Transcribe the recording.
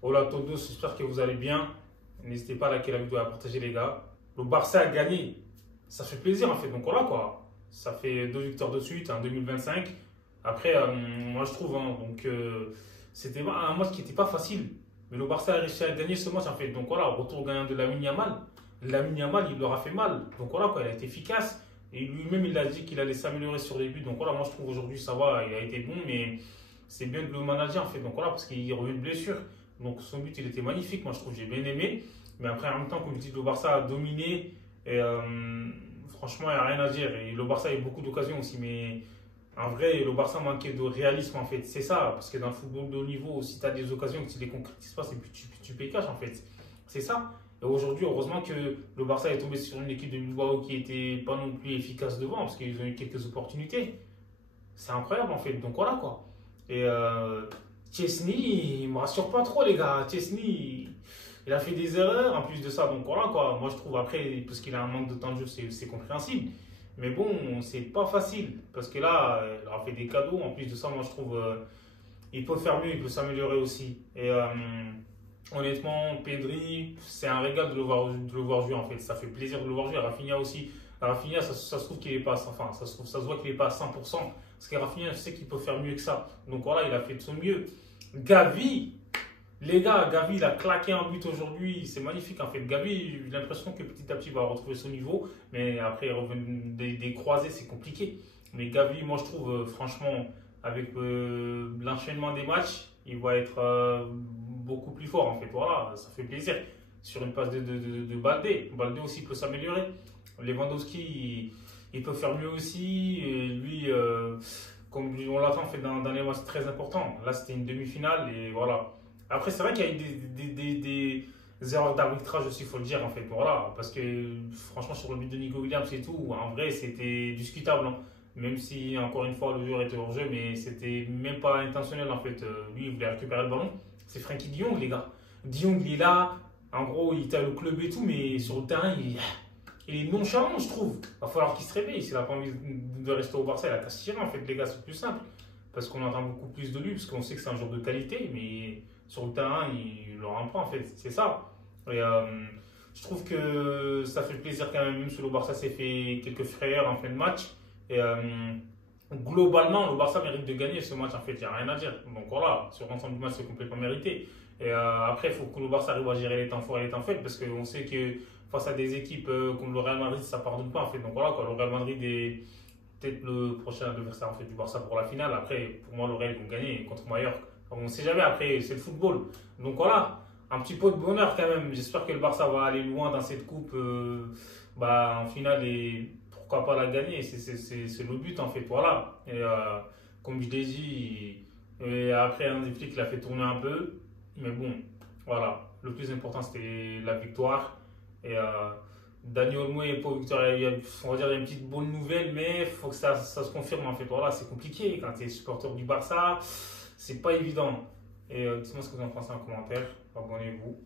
Hola a todos, j'espère que vous allez bien. N'hésitez pas à liker la vidéo et à partager les gars. Le Barça a gagné. Ça fait plaisir en fait. Donc voilà quoi. Ça fait deux victoires de suite en 2025. Après, moi je trouve, hein, c'était un match qui n'était pas facile. Mais le Barça a réussi à gagner ce match en fait. Donc voilà, retour gagnant de Lamine Yamal. Lamine Yamal, il leur a fait mal. Donc voilà quoi, il a été efficace. Et lui-même, il a dit qu'il allait s'améliorer sur les buts. Donc voilà, moi je trouve aujourd'hui ça va, il a été bon. Mais c'est bien de le manager en fait. Donc voilà, parce qu'il revient de blessure. Donc son but, il était magnifique. Moi je trouve, j'ai bien aimé. Mais après, en même temps, comme je dis, le Barça a dominé. Et franchement, il n'y a rien à dire. Et le Barça a eu beaucoup d'occasions aussi. Mais en vrai, le Barça manquait de réalisme en fait. C'est ça. Parce que dans le football de haut niveau, si tu as des occasions, que tu ne les concrétises pas, c'est puis tu payes cash en fait. C'est ça. Et aujourd'hui, heureusement que le Barça est tombé sur une équipe de Bilbao qui n'était pas non plus efficace devant. Parce qu'ils ont eu quelques opportunités. C'est incroyable en fait. Donc voilà quoi. Et Chesney, il me rassure pas trop les gars. Chesney, il a fait des erreurs en plus de ça. Donc voilà quoi. Moi je trouve après, parce qu'il a un manque de temps de jeu, c'est compréhensible. Mais bon, c'est pas facile. Parce que là, il a fait des cadeaux. En plus de ça, moi je trouve il peut faire mieux, il peut s'améliorer aussi. Et honnêtement, Pedri, c'est un régal de le voir jouer en fait. Ça fait plaisir de le voir jouer. Rafinha aussi. Rafinha, ça se trouve qu'il est pas, enfin, ça se voit qu'il est pas à 100%. Parce que Rafinha, je sais qu'il peut faire mieux que ça. Donc voilà, il a fait de son mieux. Gavi, les gars, Gavi, il a claqué un but aujourd'hui. C'est magnifique en fait. Gavi, j'ai l'impression que petit à petit, il va retrouver son niveau. Mais après, des croisés, c'est compliqué. Mais Gavi, moi, je trouve, franchement, avec l'enchaînement des matchs, il va être beaucoup plus fort en fait. Voilà, ça fait plaisir. Sur une passe de Baldé. Baldé aussi peut s'améliorer. Lewandowski, il peut faire mieux aussi. Et lui, comme on l'attend en fait dans les matchs très importants. Là, c'était une demi-finale et voilà. Après, c'est vrai qu'il y a eu des erreurs d'arbitrage aussi, il faut le dire en fait. Voilà, parce que franchement, sur le but de Nico Williams et tout, en vrai, c'était discutable, hein. Même si, encore une fois, le joueur était hors jeu, mais c'était même pas intentionnel en fait. Lui, il voulait récupérer le ballon. C'est Frankie de Jong, les gars. De Jong, il est là. En gros, il était au club et tout, mais sur le terrain, il est nonchalant, je trouve. Il va falloir qu'il se réveille. S'il n'a pas envie de rester au Barça, il a qu'à se tirer, en fait, les gars, c'est plus simple. Parce qu'on entend beaucoup plus de lui, parce qu'on sait que c'est un joueur de qualité, mais sur le terrain, il ne le rend pas, en fait. C'est ça. Et je trouve que ça fait plaisir quand même si le Barça s'est fait quelques frayeurs en fin de match. Et globalement, le Barça mérite de gagner ce match, en fait, il n'y a rien à dire. Donc voilà, sur l'ensemble du match, c'est complètement mérité. Et après, il faut que le Barça arrive à gérer les temps forts et les temps faibles, parce qu'on sait que face à des équipes comme le Real Madrid, ça ne pardonne pas, en fait. Donc voilà, quoi, le Real Madrid est peut-être le prochain adversaire en fait, du Barça pour la finale. Après, pour moi, le Real, ils vont gagner contre Mallorca. On ne sait jamais, après, c'est le football. Donc voilà, un petit peu de bonheur quand même. J'espère que le Barça va aller loin dans cette coupe en finale et pourquoi pas la gagner. C'est le but en fait, voilà. Et comme je l'ai dit, et après, Hansi Flick l'a fait tourner un peu. Mais bon, voilà. Le plus important, c'était la victoire. Et Dani Olmo et Pau Victor, on va dire, il y a une petite bonne nouvelle, mais il faut que ça se confirme en fait. Voilà, c'est compliqué quand tu es supporter du Barça, c'est pas évident. Et dites-moi ce que vous en pensez en commentaire. Abonnez-vous.